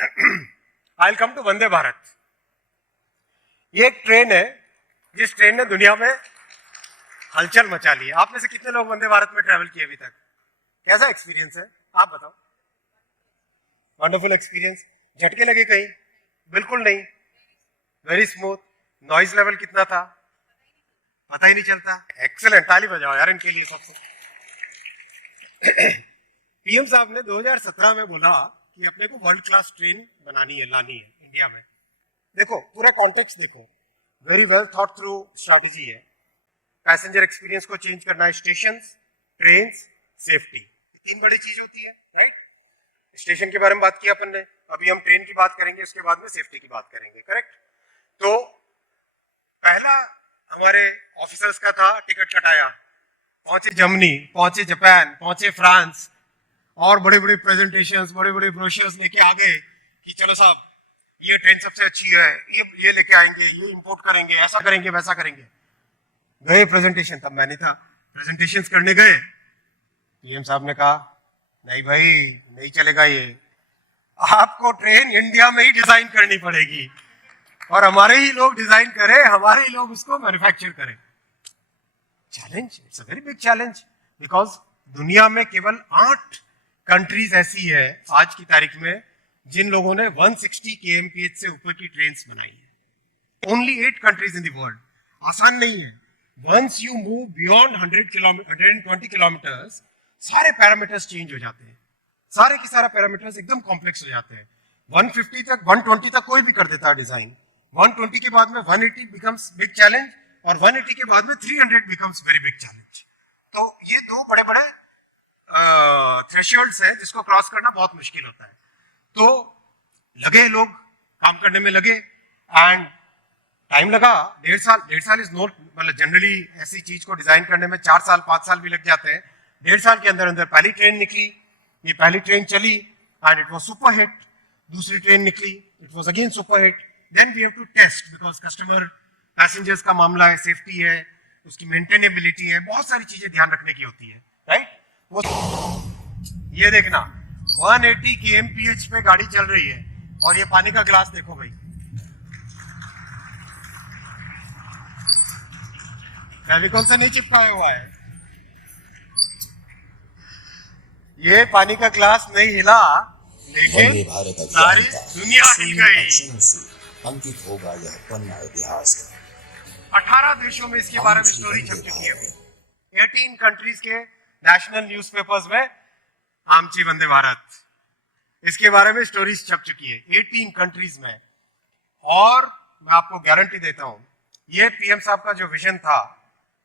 I will come to Vande Bharat. ये एक train है जिस ट्रेन ने दुनिया में हलचल मचा ली है। आप में से कितने लोग वंदे भारत में ट्रैवल किए अभी तक? कैसा एक्सपीरियंस है आप बताओ? Wonderful experience. झटके लगे कहीं? बिल्कुल नहीं, वेरी स्मूथ। नॉइज लेवल कितना था पता ही नहीं चलता। एक्सेलेंट, ताली बजाओ यार इनके लिए सबको। पीएम साहब ने 2017 में बोला कि अपने को वर्ल्ड क्लास ट्रेन बनानी है, लानी है इंडिया में। देखो पूरा कॉन्टेक्स्ट देखो, very well thought through strategy है। पैसेंजर एक्सपीरियंस को चेंज करना है, स्टेशंस, ट्रेन्स, सेफ्टी, तीन बड़ी चीज होती है, राइट? स्टेशन के बारे में बात किया अपन ने, अभी हम ट्रेन की बात करेंगे, उसके बाद में सेफ्टी की बात करेंगे, करेक्ट? तो पहला हमारे ऑफिसर्स का था टिकट कटाया, पहुंचे जर्मनी, पहुंचे जापान, पहुंचे फ्रांस, और बड़े बड़े प्रेजेंटेशंस, बड़े बड़े ब्रोशर्स लेके आ गए कि चलो साहब ये ट्रेन सबसे अच्छी है, ये लेके आएंगे, ये इंपोर्ट करेंगे, ऐसा करेंगे, वैसा करेंगे। गए प्रेजेंटेशन, तब मैंने था प्रेजेंटेशंस करने गए, पीएम साहब ने कहा नहीं भाई नहीं चलेगा, ये आपको ट्रेन इंडिया में ही डिजाइन करनी पड़ेगी और हमारे ही लोग डिजाइन करें, हमारे ही लोग उसको मैन्युफैक्चर करें। Challenge, it's a very big challenge, because दुनिया में केवल 8 कंट्रीज ऐसी है आज की तारीख में जिन लोगों ने 160 kmph से ऊपर की ट्रेन्स बनाई है। Only 8 countries in the world. आसान नहीं है। Once you move beyond 120 kilometres, सारे पैरामीटर्स चेंज हो जाते हैं, सारे के सारे पैरामीटर्स एकदम कॉम्प्लेक्स हो जाते हैं। 150 तक, 120 तक कोई भी कर देता है डिजाइन, 120 के बाद में 180 बिकम्स बिग चैलेंज, और 180 के बाद में 300 बिकम्स वेरी बिग चैलेंज। तो ये दो बड़े बड़े थ्रेशोल्ड्स है जिसको क्रॉस करना बहुत मुश्किल होता है। तो लगे लोग काम करने में, लगे, एंड टाइम लगा, 1.5 साल इज नॉट, मतलब जनरली ऐसी चीज को डिजाइन करने में 4 साल 5 साल भी लग जाते हैं। 1.5 साल के अंदर अंदर पहली ट्रेन निकली, ये पहली ट्रेन चली and it was super hit. दूसरी ट्रेन निकली, it was again super hit. Then we have to test, because customer passengers का मामला है, सेफ्टी है, उसकी मेंटेनेबिलिटी है, बहुत सारी चीजें ध्यान रखने की होती है, राइट? वो ये देखना 180 kmph पे गाड़ी चल रही है और ये पानी का गिलास देखो भाई, फेविकोल से नहीं चिपकाया हुआ है, ये पानी का गिलास नहीं हिला, लेकिन सारी दुनिया हिल गई। अंकित होगा यह पन्ना इतिहास का। 18 देशों में इसके बारे में स्टोरी छप चुकी है। 18 कंट्रीज के नेशनल न्यूज़पेपर्स में आमची वंदे भारत, इसके बारे में स्टोरीज छप चुकी है 18 कंट्रीज में। और मैं आपको गारंटी देता हूं, ये पीएम साहब का जो विजन था,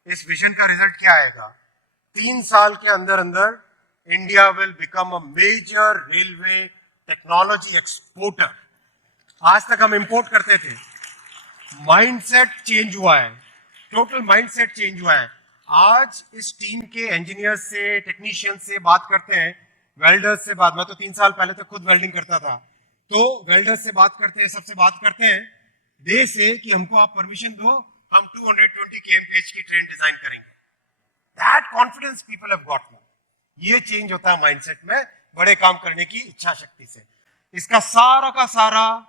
इस विजन का रिजल्ट क्या आएगा? 3 साल के अंदर अंदर India will become a major railway technology exporter. आज तक हम इंपोर्ट करते थे। माइंडसेट चेंज हुआ है, टोटल माइंडसेट चेंज हुआ है। आज इस टीम के इंजीनियर से, टेक्नीशियन से बात करते हैं, वेल्डर्स से बात, मैं तो 3 साल पहले तक खुद वेल्डिंग करता था, तो वेल्डर्स से बात करते हैं, सबसे बात करते हैं, दे से कि हमको आप परमिशन दो, हम 220 kmph की ट्रेन डिजाइन करेंगे। That confidence people have got now. ये चेंज होता है माइंडसेट में, बड़े काम करने की इच्छा शक्ति से। इसका सारा का सारा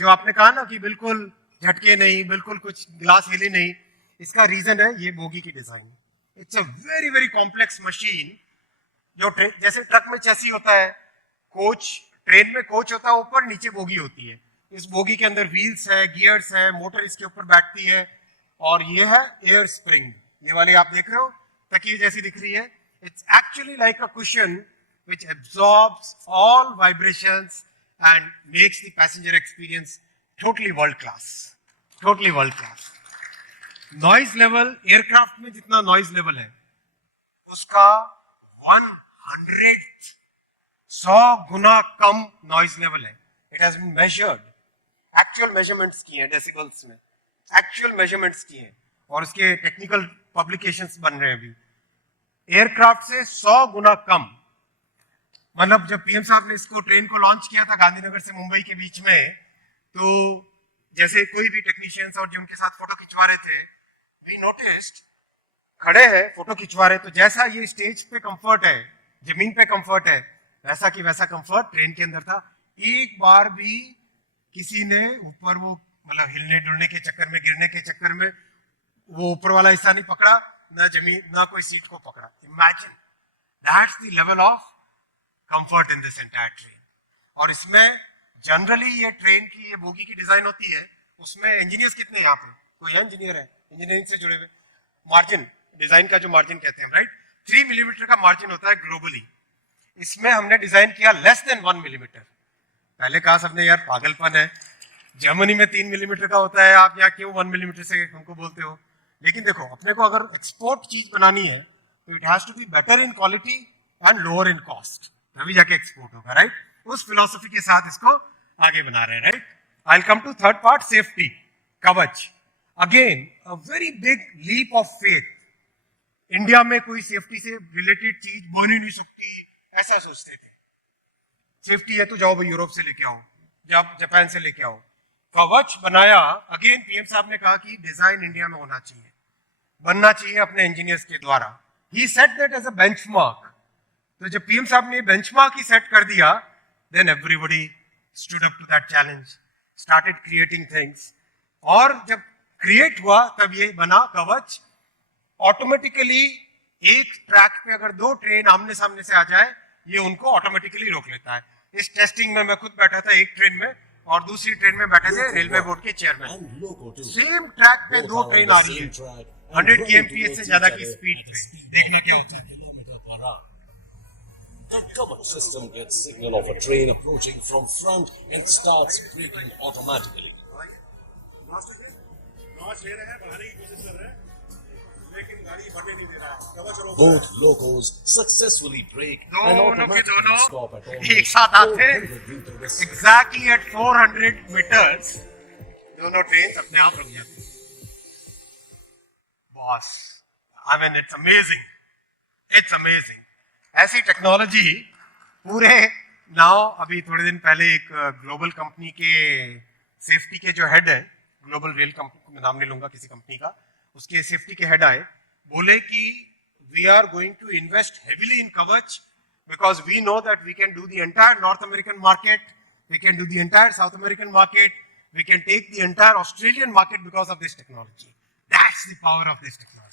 जो आपने कहा ना कि बिल्कुल झटके नहीं, बिल्कुल कुछ ग्लास हिले नहीं, इसका रीजन है ये बोगी की design. It's a very very complex machine. जो जैसे ट्रक में चेसी होता है, कोच, ट्रेन में कोच होता है, ऊपर नीचे बोगी होती है। इस बोगी के अंदर व्हील्स है, गियर्स है, मोटर इसके ऊपर बैठती है, और ये है एयर स्प्रिंग। ये वाली आप देख रहे हो तकिए जैसी दिख रही है, it's actually like a cushion which absorbs all vibrations and makes the passenger experience totally world class, totally world class. Noise level, aircraft में जितना noise level है उसका 100 गुना कम noise level है। It has been measured, actual measurements किए हैं decibels में, actual measurements किए हैं, और उसके technical publications बन रहे हैं अभी। एयरक्राफ्ट से 100 गुना कम। मतलब जब पीएम साहब ने इसको ट्रेन को लॉन्च किया था गांधीनगर से मुंबई के बीच में, तो जैसे कोई भी टेक्नीशियंस और जो उनके साथ फोटो खिंचवा रहे थे, वी नोटिस्ड, खड़े हैं फोटो खिंचवा रहे, तो जैसा ये स्टेज पे कंफर्ट है, जमीन पे कंफर्ट है, वैसा की वैसा कंफर्ट ट्रेन के अंदर था। एक बार भी किसी ने ऊपर वो मतलब हिलने डुलने के चक्कर में, गिरने के चक्कर में वो ऊपर वाला हिस्सा नहीं पकड़ा, ना जमीन ना कोई सीट को पकड़ा. Imagine that's the level of comfort in this entire train. और इसमें जनरली ये ट्रेन की ये बोगी की डिजाइन होती है, उसमें इंजीनियर्स कितने यहाँ पे, कोई इंजीनियर है इंजीनियरिंग से जुड़े हुए? मार्जिन, डिजाइन का जो मार्जिन कहते हैं, राइट, 3 मिलीमीटर का मार्जिन होता है ग्लोबली. इसमें हमने डिजाइन किया लेस देन 1 मिलीमीटर. पहले कहा सबने यार पागलपन है, जर्मनी में 3 मिलीमीटर का होता है, आप यहाँ क्यों 1 मिलीमीटर से हमको बोलते हो? लेकिन देखो, अपने को अगर एक्सपोर्ट चीज बनानी है तो it has to be better in quality and lower in cost, तभी जाके एक्सपोर्ट होगा, राइट. उस फिलोसफी के साथ इसको आगे बना रहे हैं, right. I will come to third part, safety, Kavach. Again a very big leap of faith. India में कोई सेफ्टी से रिलेटेड चीज बन ही नहीं सकती, ऐसा सोचते थे. सेफ्टी है तो जाओ भाई यूरोप से लेके आओ, जब जापान से लेके आओ. कवच बनाया, अगेन पीएम साहब ने कहा कि डिजाइन इंडिया में होना चाहिए, बनना चाहिए अपने इंजीनियर्स के द्वारा. He set that as a benchmark. तो जब पीएम साहब ने बेंचमार्क ही सेट कर दिया, then everybody stood up to that challenge, started creating things. और जब क्रिएट हुआ तब ये बना कवच. ऑटोमेटिकली एक ट्रैक पे अगर 2 ट्रेन आमने सामने से आ जाए, ये उनको ऑटोमेटिकली रोक लेता है. इस टेस्टिंग में मैं खुद बैठा था एक ट्रेन में, और दूसरी ट्रेन में बैठे थे रेलवे बोर्ड के चेयरमैन. सेम ट्रैक पे 2 ट्रेन आ रही है, 100 kmph से ज्यादा की स्पीड पे. देखना क्या होता है. The cover system gets signal of a train approaching from front and starts braking automatically. Both locos successfully brake and दोनों के automatically दोनों stop at एक साथ आते, 400 meters. एग्जैक्टली एट 400 मीटर्स दोनों ट्रेन अपने आप रुक जाती. Boss, I mean it's amazing, it's amazing. ऐसी टेक्नोलॉजी पूरे नाउ. अभी थोड़े दिन पहले एक ग्लोबल कंपनी के सेफ्टी के जो हेड है, ग्लोबल रेल कंपनी, नाम नहीं लूंगा किसी कंपनी का, उसके सेफ्टी के हेड आए, बोले कि we are going to invest heavily in Kavach because we know that we can do the entire North American market, we can do the entire South American market, we can take the entire Australian market because of this technology. That's the power of this technology.